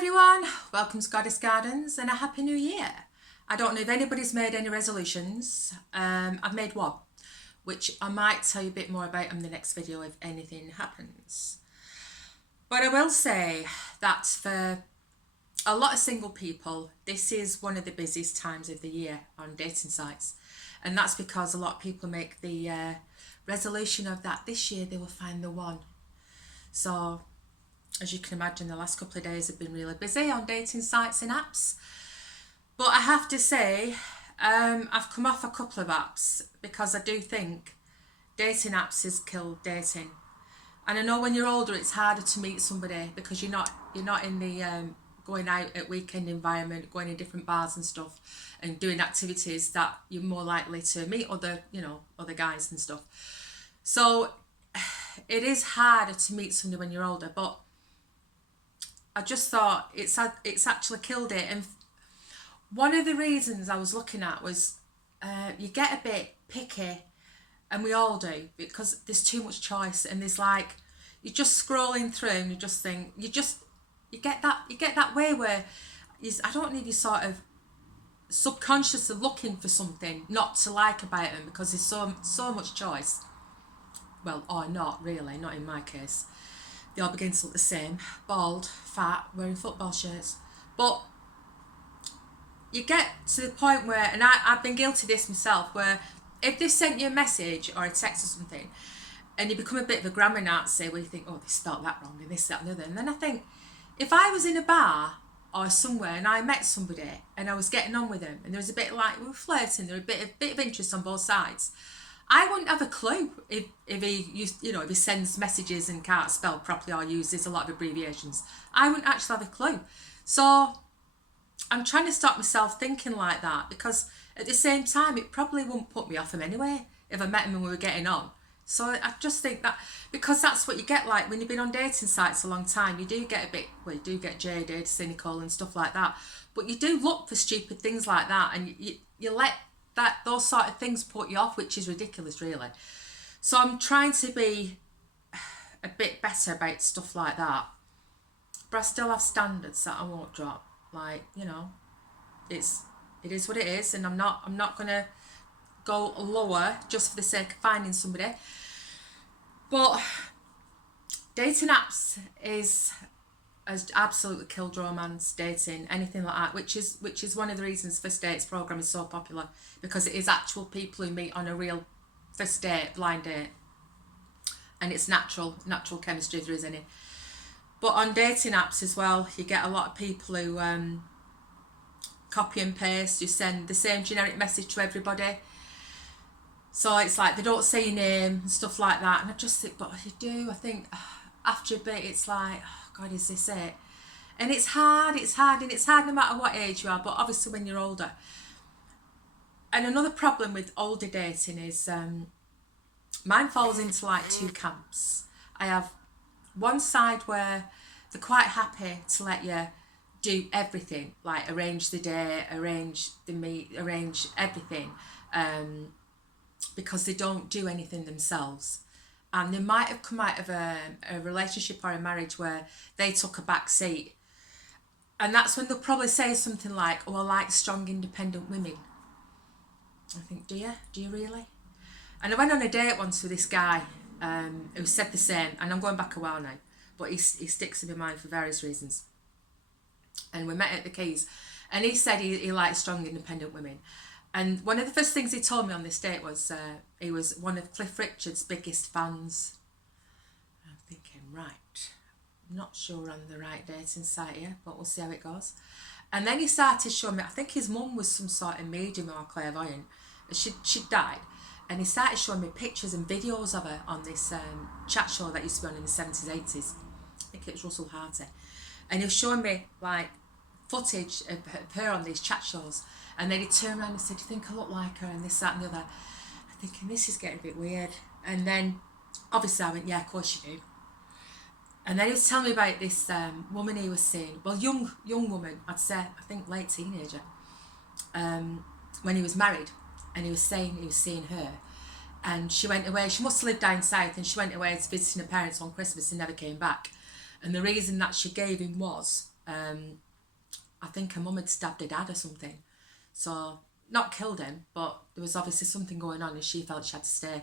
everyone, welcome to Goddess Gardens and a happy new year. I don't know if anybody's made any resolutions. I've made one, which I might tell you a bit more about in the next video if anything happens. But I will say that for a lot of single people, this is one of the busiest times of the year on dating sites. And that's because a lot of people make the resolution of that this year they will find the one. So as you can imagine, the last couple of days have been really busy on dating sites and apps. But I have to say, I've come off a couple of apps because I do think dating apps has killed dating. And I know when you're older, it's harder to meet somebody because you're not in the going out at weekend environment, going in different bars and stuff, and doing activities that you're more likely to meet other guys and stuff. So it is harder to meet somebody when you're older, but I just thought it's actually killed it. And one of the reasons I was looking at was you get a bit picky, and we all do, because there's too much choice, and there's like, you're just scrolling through and you just think, you get that way where I don't need you sort of subconsciously looking for something not to like about them because there's so much choice. Well, or not really, not in my case. They all begin to look the same, bald, fat, wearing football shirts. But you get to the point where, and I've been guilty of this myself, where if they sent you a message or a text or something, and you become a bit of a grammar Nazi where you think, oh, they spelled that wrong, and this, that, and the other. And then I think, if I was in a bar or somewhere and I met somebody and I was getting on with them, and there was a bit like, we were flirting, there was a bit of interest on both sides, I wouldn't have a clue if he sends messages and can't spell properly or uses a lot of abbreviations. I wouldn't actually have a clue. So I'm trying to stop myself thinking like that, because at the same time, it probably wouldn't put me off him anyway if I met him and we were getting on. So I just think that, because that's what you get, like when you've been on dating sites a long time, you do get you do get jaded, cynical and stuff like that. But you do look for stupid things like that, and you let those sort of things put you off, which is ridiculous, really. So I'm trying to be a bit better about stuff like that, but I still have standards that I won't drop. Like, it is what it is, and I'm not gonna go lower just for the sake of finding somebody. But dating apps has absolutely killed romance, dating, anything like that, which is one of the reasons First Dates program is so popular, because it is actual people who meet on a real first date, blind date, and it's natural chemistry if there is any. But on dating apps as well, you get a lot of people who copy and paste. You send the same generic message to everybody, so it's like they don't say your name and stuff like that. And I just think, but you do. I think after a bit, it's like, oh God, is this it? And it's hard, and it's hard no matter what age you are, but obviously when you're older. And another problem with older dating is mine falls into like two camps. I have one side where they're quite happy to let you do everything, like arrange the day, arrange the meet, arrange everything, because they don't do anything themselves. And they might have come out of a relationship or a marriage where they took a back seat. And that's when they'll probably say something like, oh, I like strong, independent women. I think, do you? Do you really? And I went on a date once with this guy who said the same, and I'm going back a while now, but he sticks in my mind for various reasons. And we met at the Keys, and he said he liked strong, independent women. And one of the first things he told me on this date was he was one of Cliff Richard's biggest fans. I'm thinking, right, I'm not sure we're on the right dating site here, but we'll see how it goes. And then he started showing me, I think his mum was some sort of medium or clairvoyant. She'd died. And he started showing me pictures and videos of her on this chat show that used to be on in the 70s, 80s. I think it was Russell Harty. And he was showing me like footage of her on these chat shows. And then he turned around and said, do you think I look like her? And this, that and the other. I'm thinking, this is getting a bit weird. And then obviously I went, yeah, of course you do. And then he was telling me about this woman he was seeing. Well, young woman, I'd say, I think late teenager. When he was married. And he was saying he was seeing her. And she went away. She must have lived down south. And she went away to visiting her parents on Christmas and never came back. And the reason that she gave him was I think her mum had stabbed her dad or something. So, not killed him, but there was obviously something going on and she felt she had to stay.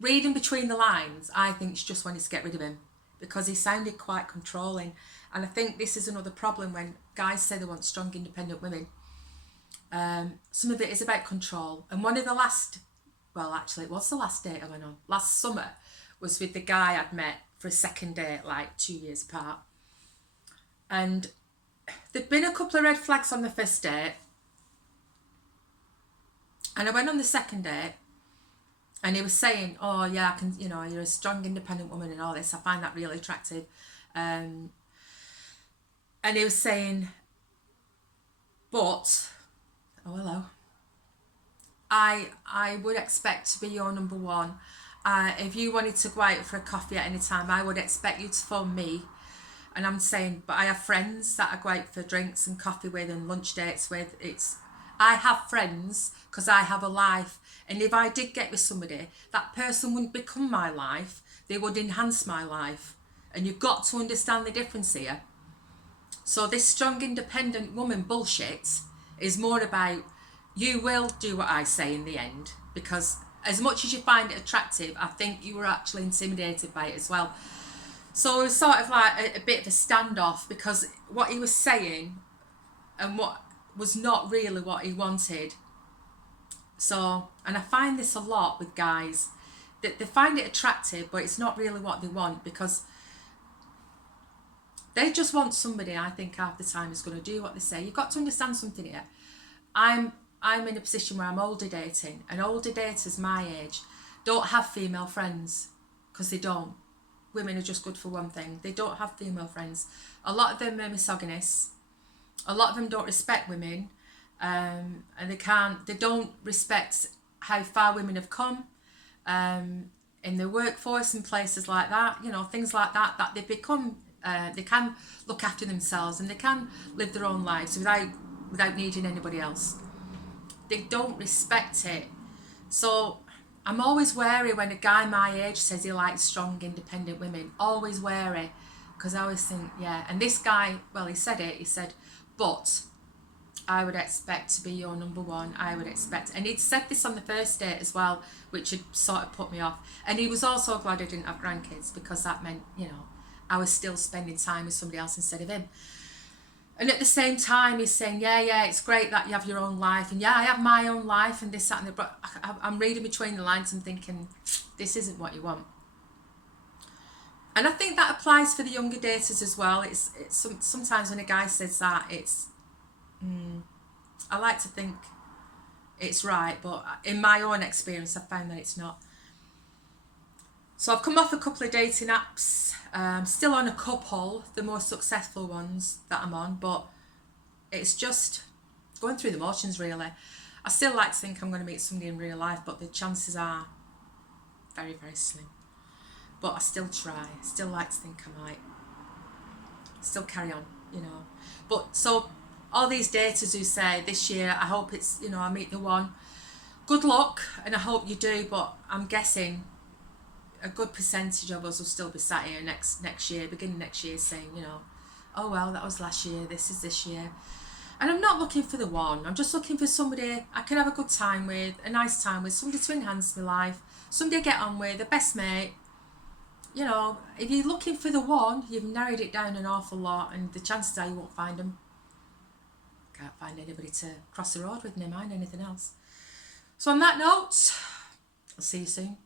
Reading between the lines, I think she just wanted to get rid of him because he sounded quite controlling. And I think this is another problem when guys say they want strong, independent women. Some of it is about control. And one of the last, well, actually, it was the last date I went on. Last summer was with the guy I'd met for a second date, like 2 years apart. And there'd been a couple of red flags on the first date. And I went on the second date and he was saying, oh yeah, I can, you know, you're a strong, independent woman and all this. I find that really attractive. And he was saying, but, oh hello, I would expect to be your number one. If you wanted to go out for a coffee at any time, I would expect you to phone me. And I'm saying, but I have friends that I go out for drinks and coffee with and lunch dates with. I have friends because I have a life. And if I did get with somebody, that person wouldn't become my life. They would enhance my life. And you've got to understand the difference here. So this strong, independent woman bullshit is more about you will do what I say in the end. Because as much as you find it attractive, I think you were actually intimidated by it as well. So it was sort of like a bit of a standoff because what he was saying and what was not really what he wanted. So, and I find this a lot with guys, that they find it attractive, but it's not really what they want because they just want somebody, I think, half the time is going to do what they say. You've got to understand something here. I'm in a position where I'm older dating, and older daters my age don't have female friends because they don't. Women are just good for one thing. They don't have female friends. A lot of them are misogynists. A lot of them don't respect women, and they don't respect how far women have come in the workforce and places like that, you know, things like that, that they've become, they can look after themselves and they can live their own lives without needing anybody else. They don't respect it. So I'm always wary when a guy my age says he likes strong, independent women. Always wary, because I always think, yeah. And this guy, well, he said it. He said, but I would expect to be your number one. I would expect. And he'd said this on the first date as well, which had sort of put me off. And he was also glad I didn't have grandkids because that meant, you know, I was still spending time with somebody else instead of him. And at the same time, he's saying, yeah, it's great that you have your own life. And yeah, I have my own life and this, that, and the... But I'm reading between the lines and thinking, this isn't what you want. And I think that applies for the younger daters as well. It's sometimes when a guy says that, it's... I like to think it's right, but in my own experience, I've found that it's not. So I've come off a couple of dating apps, still on a couple, the more successful ones that I'm on, but it's just going through the motions really. I still like to think I'm going to meet somebody in real life, but the chances are very, very slim. But I still try, still like to think I might still carry on, you know. But so all these daters who say this year, I hope it's, you know, I meet the one. Good luck, and I hope you do, but I'm guessing a good percentage of us will still be sat here next year, beginning next year, saying, you know, oh well, that was last year, this is this year. And I'm not looking for the one. I'm just looking for somebody I can have a good time with, a nice time with, somebody to enhance my life, somebody I get on with, a best mate. You know, if you're looking for the one, you've narrowed it down an awful lot, and the chances are you won't find them. Can't find anybody to cross the road with, never mind anything else. So on that note, I'll see you soon.